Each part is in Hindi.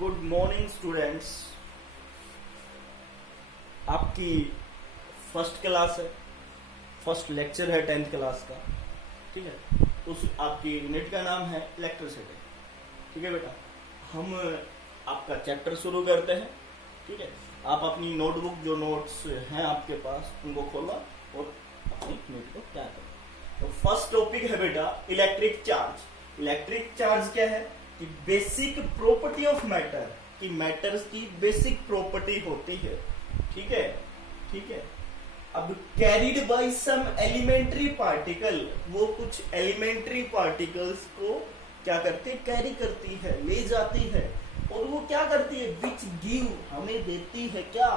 Good morning students. आपकी फर्स्ट क्लास है, फर्स्ट लेक्चर है 10th क्लास का। ठीक है, उस आपकी यूनिट का नाम है इलेक्ट्रिसिटी। ठीक है बेटा, हम आपका चैप्टर शुरू करते हैं। ठीक है, आप अपनी नोटबुक जो नोट्स हैं आपके पास उनको खोलो और अपनी यूनिट को क्या करो। तो फर्स्ट टॉपिक है बेटा इलेक्ट्रिक चार्ज। इलेक्ट्रिक चार्ज क्या है कि बेसिक प्रॉपर्टी ऑफ मैटर, कि मैटर्स की बेसिक प्रॉपर्टी होती है। ठीक है, ठीक है। अब carried by some elementary particle, वो कुछ एलिमेंट्री पार्टिकल्स को क्या करते हैं, कैरी करती है, ले जाती है। और वो क्या करती है, विच गिव, हमें देती है क्या,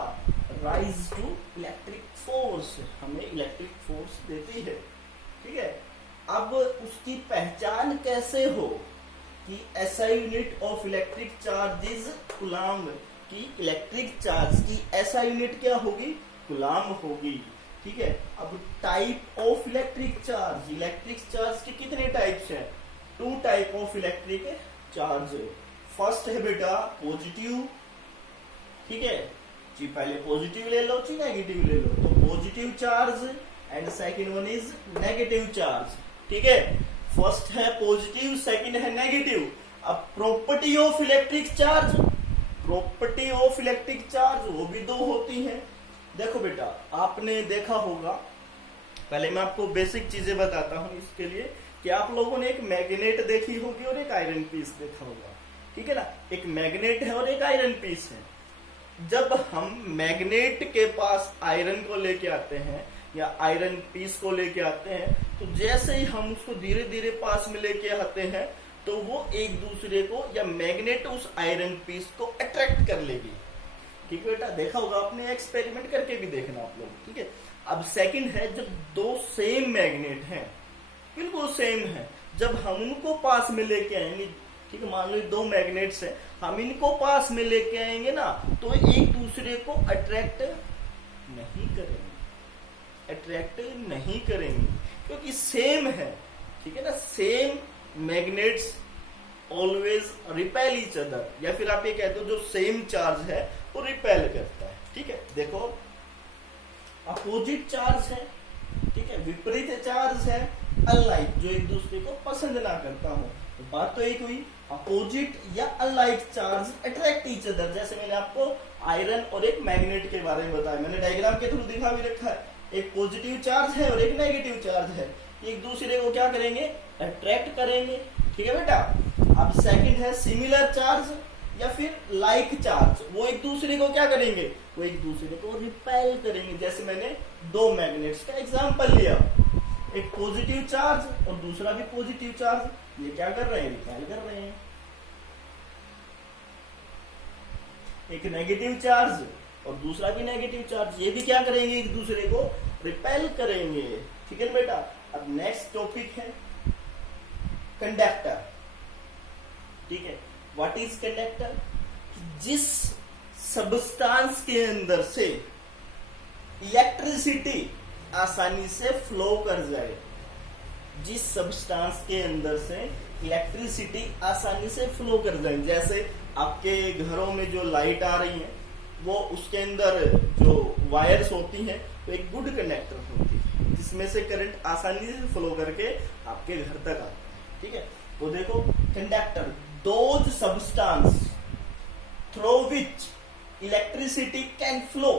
राइज टू इलेक्ट्रिक फोर्स, हमें इलेक्ट्रिक फोर्स देती है। ठीक है, अब उसकी पहचान कैसे हो कि SI unit of electric charge is coulomb, कि इलेक्ट्रिक चार्ज की SI यूनिट क्या होगी, कूलाम होगी। ठीक है, अब type of electric charge, electric charge के कितने टाइप्स हैं, 2 type of electric charge. First है बेटा पॉजिटिव। ठीक है जी, पहले पॉजिटिव ले लो जी, नेगेटिव ले लो। तो positive charge and second one is negative charge. ठीक है, फर्स्ट है पॉजिटिव, सेकंड है नेगेटिव। अब property of electric charge, property of electric charge वो भी 2 होती हैं। देखो बेटा, आपने देखा होगा, पहले मैं आपको बेसिक चीजें बताता हूं इसके लिए, कि आप लोगों ने एक मैग्नेट देखी होगी और एक आयरन पीस देखा होगा। ठीक है ना, एक मैग्नेट है और एक आयरन पीस है। जब हम मैग्नेट के पास आयरन को लेके आते हैं या आयरन पीस को लेके आते हैं, तो जैसे ही हम उसको धीरे धीरे पास में लेके आते हैं तो वो एक दूसरे को, या मैग्नेट उस आयरन पीस को अट्रैक्ट कर लेगी। ठीक है बेटा, देखा होगा आपने, एक्सपेरिमेंट करके भी देखना आप लोग। ठीक है, अब सेकंड है जब 2 सेम मैग्नेट हैं, बिल्कुल सेम है, जब हम उनको पास में लेके आएंगे। ठीक है, मान लो 2 मैग्नेट्स हैं, हम इनको पास में लेके आएंगे ना, तो एक दूसरे को अट्रैक्ट नहीं करेंगे, अट्रैक्ट नहीं करेंगे, क्योंकि सेम है। ठीक है ना, same magnets always repel each other, या फिर आप ये कहते हो जो सेम चार्ज है वो रिपेल करता है। ठीक है, देखो अपोजिट चार्ज है, ठीक है, विपरीत चार्ज है, अनलाइक, जो एक दूसरे को पसंद ना करता हो। तो बात तो एक हुई, अपोजिट या unlike charge attract each other. जैसे मैंने आपको आयरन और एक मैग्नेट के बारे में बताया, मैंने डायग्राम के थ्रू दिखा भी रखा है। एक पॉजिटिव चार्ज है और एक नेगेटिव चार्ज है, एक दूसरे को क्या करेंगे, अट्रैक्ट करेंगे। ठीक है बेटा, अब सेकंड है सिमिलर चार्ज या फिर लाइक चार्ज, वो एक दूसरे को क्या करेंगे, वो एक दूसरे को रिपेल करेंगे। जैसे मैंने 2 मैग्नेट्स का एग्जांपल लिया, एक पॉजिटिव चार्ज और दूसरा भी पॉजिटिव चार्ज, ये क्या कर रहे हैं, रिपेल कर रहे हैं। एक नेगेटिव चार्ज और दूसरा भी नेगेटिव चार्ज, ये भी क्या करेंगे, एक दूसरे को रिपेल करेंगे। ठीक है बेटा, अब नेक्स्ट टॉपिक है कंडक्टर। ठीक है, व्हाट इज कंडक्टर, जिस सब्सटेंस के अंदर से इलेक्ट्रिसिटी आसानी से फ्लो कर जाए, जिस सब्सटेंस के अंदर से इलेक्ट्रिसिटी आसानी से फ्लो कर जाए। जैसे आपके घरों में जो लाइट आ रही है, वो उसके अंदर जो वायर्स होती हैं वो एक गुड कंडक्टर होती है, जिसमें से करंट आसानी से फ्लो करके आपके घर तक आता है। ठीक है, तो देखो conductor, those substance through which electricity can flow,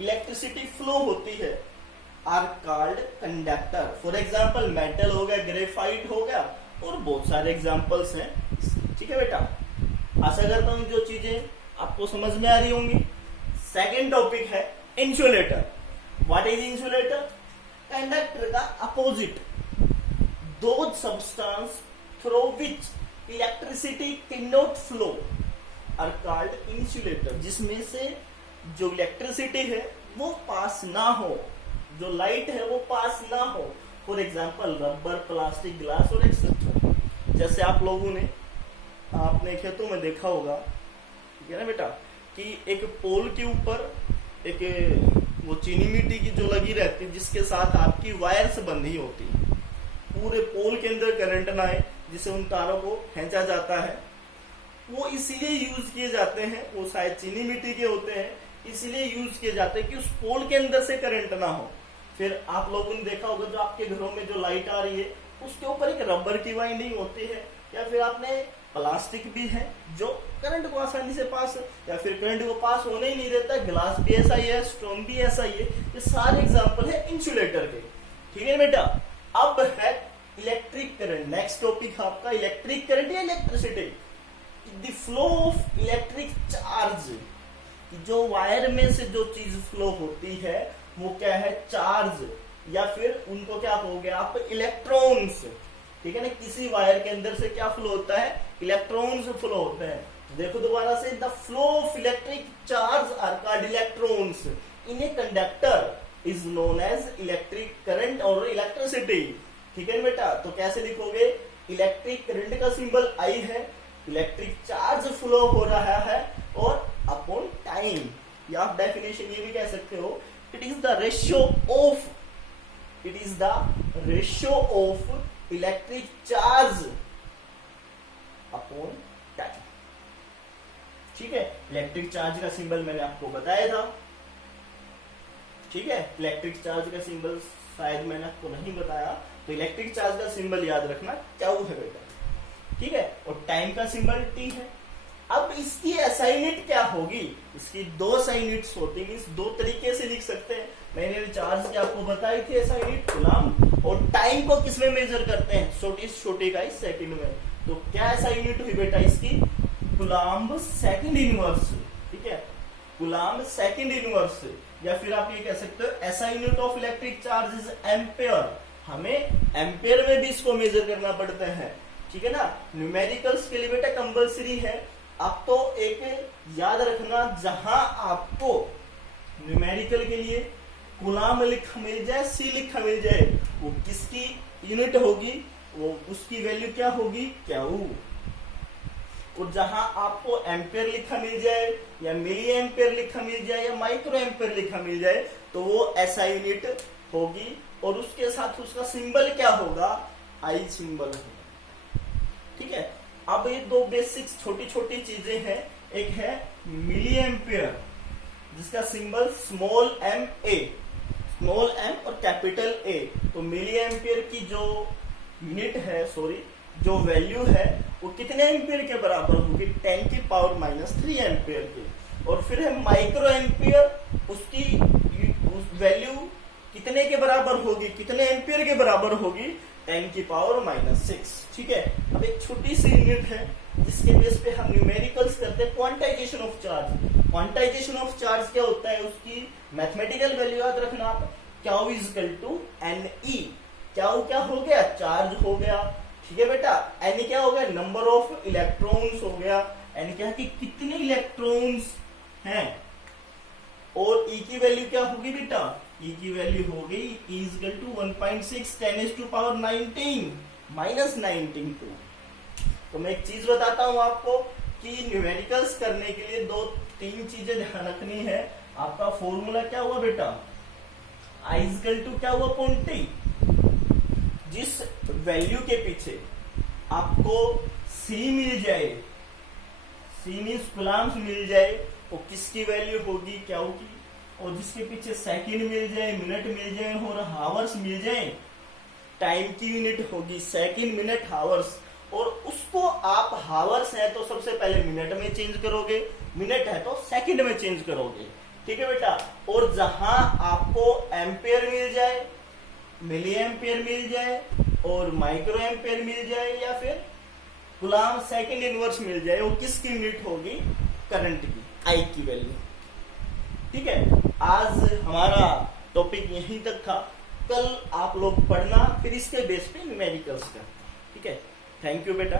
electricity flow होती है, are called conductor. For example metal हो गया, ग्रेफाइट हो गया, और बहुत सारे एग्जाम्पल्स हैं। ठीक है बेटा, आशा करता हूं जो चीजें आपको समझ में आ रही होंगी। सेकेंड टॉपिक है insulator. What is insulator, conductor का opposite, those substance through which electricity can not flow are called insulator, जिसमें से जो इलेक्ट्रिसिटी है वो पास ना हो, जो लाइट है वो पास ना हो। For example rubber, plastic, glass और एक्सेट्रा। जैसे आप लोगों ने अपने खेतों में देखा होगा, ठीक है ना बेटा, कि एक पोल के ऊपर एक वो चीनी मिट्टी की जो लगी रहती है, जिसके साथ आपकी वायर्स बंधी होती है, पूरे पोल के अंदर करंट ना आए, जिसे उन तारों को खींचा जाता है वो इसीलिए यूज किए जाते हैं, वो शायद चीनी मिट्टी के होते हैं, इसीलिए यूज किए जाते हैं कि उस पोल के अंदर से करंट ना हो। फिर आप लोगों ने देखा होगा जो आपके घरों में जो लाइट आ रही है उसके ऊपर एक रबर की वाइंडिंग होती है, या फिर आपने प्लास्टिक भी है जो करंट को आसानी से पास, या फिर करंट को पास होने ही नहीं देता। ग्लास भी ऐसा ही है, स्टोन भी ऐसा ही है। ये सारे एग्जांपल है इंसुलेटर के। ठीक है बेटा, अब है इलेक्ट्रिक करंट। नेक्स्ट टॉपिक आपका इलेक्ट्रिक करंट या electricity. The flow of electric charge, जो वायर में से जो चीज फ्लो होती है वो क्या है, चार्ज, या फिर उनको क्या कहोगे आप, इलेक्ट्रॉन्स। ठीक है ना, किसी वायर के अंदर से क्या फ्लो होता है, इलेक्ट्रॉन्स फ्लो होते हैं। देखो दोबारा से, the flow of electric charge are called electrons in a conductor is known as electric current और इलेक्ट्रिसिटी। ठीक है बेटा, तो कैसे लिखोगे, इलेक्ट्रिक करंट का सिंबल आई है, इलेक्ट्रिक चार्ज फ्लो हो रहा है, और अपॉन टाइम, या आप डेफिनेशन ये भी कह सकते हो, it is the ratio of electric charge upon time. ठीक है, इलेक्ट्रिक चार्ज का सिंबल मैंने आपको बताया था। ठीक है, इलेक्ट्रिक चार्ज का सिंबल शायद मैंने आपको नहीं बताया, तो इलेक्ट्रिक चार्ज का सिंबल याद रखना क्या है बेटा। ठीक है, और टाइम का सिंबल टी है। अब इसकी एसआई यूनिट क्या होगी, इसकी दो एसआई यूनिट्स होती है, इस दो तरीके से लिख सकते हैं। मैंने चार्ज की आपको बताई थी एसआई यूनिट कूलम, और टाइम को किसमें मेजर करते हैं, छोटी का इस सेकंड में। तो क्या एसआई यूनिट हुई बेटा इसकी, कूलम सेकंड इनवर्स। ठीक है, कूलम सेकंड इनवर्स, या फिर आप ये कह सकते हो SI unit of electric charge is ampere. हमें एम्पेयर में भी इसको मेजर करना पड़ता है। ठीक है ना, न्यूमेरिकल्स के लिए बेटा कंपल्सरी है। आप तो एक याद रखना, जहां आपको न्यूमेरिकल के लिए कूलम लिखा मिल जाए, सी लिखा मिल जाए, वो किसकी यूनिट होगी, वो उसकी वैल्यू क्या होगी, क्यू। और जहां आपको एम्पेयर लिखा मिल जाए, या मिली एम्पेयर लिखा मिल जाए, या माइक्रो एम्पेयर लिखा मिल जाए, तो वो एसआई यूनिट होगी, और उसके साथ उसका सिंबल क्या होगा, आई सिंबल होगा। ठीक है, अब ये दो बेसिक छोटी छोटी चीजें हैं। एक है मिली एम्पेयर, जिसका सिंबल स्मॉल एम और कैपिटल ए। तो मिली एम्पेयर की जो यूनिट है, जो वैल्यू है, वो कितने एम्पेयर के बराबर होगी, 10 की पावर -3 एम्पेयर के। और फिर है माइक्रो एम्पेयर, उसकी वैल्यू कितने के बराबर होगी, कितने एम्पेयर के बराबर होगी, 10 की पावर -6। ठीक है, अब एक छोटी सी यूनिट है जिसके बेस पे हम न्यूमेरिकल्स करते हैं, quantization of charge. Quantization of charge क्या होता है, उसकी मैथमेटिकल वैल्यू याद रखना आप, q is equal to n e. Q क्या हो गया, चार्ज हो गया। ठीक है बेटा, एन क्या हो गया, नंबर ऑफ इलेक्ट्रॉन्स हो गया। एन क्या कि कितने इलेक्ट्रॉन्स हैं, और ई की वैल्यू क्या होगी बेटा, ई की वैल्यू होगी E इज इक्वल टू 1.6 10⁻19 -19। तो मैं एक चीज बताता हूं आपको कि न्यूमेरिकल्स करने के लिए 2-3 चीजें ध्यान रखनी है। आपका फॉर्मूला क्या हुआ बेटा, I इज इक्वल टू क्या हुआ, क्वांटी। जिस वैल्यू के पीछे आपको C मिल जाए, C मीन्स कूलम्स मिल जाए, वो किसकी वैल्यू होगी, क्या होगी। और जिसके पीछे सेकंड मिल जाए, मिनट मिल जाए, और हावर्स मिल जाए, टाइम की यूनिट होगी सेकंड, मिनट, हावर्स। और उसको आप हावर्स है तो सबसे पहले मिनट में चेंज करोगे, मिनट है तो सेकंड में चेंज करोगे। ठीक है बेटा, और जहां आपको एम्पेयर मिल जाए, मिली एम्पेयर मिल जाए, और माइक्रो एम्पेयर मिल जाए, या फिर कूलम सेकंड इनवर्स मिल जाए, वो किसकी यूनिट होगी, करंट की, आई की वैल्यू। ठीक है, आज हमारा टॉपिक यहीं तक था। कल आप लोग पढ़ना, फिर इसके बेस पे न्यूमेरिकल्स का। ठीक है, थैंक यू बेटा।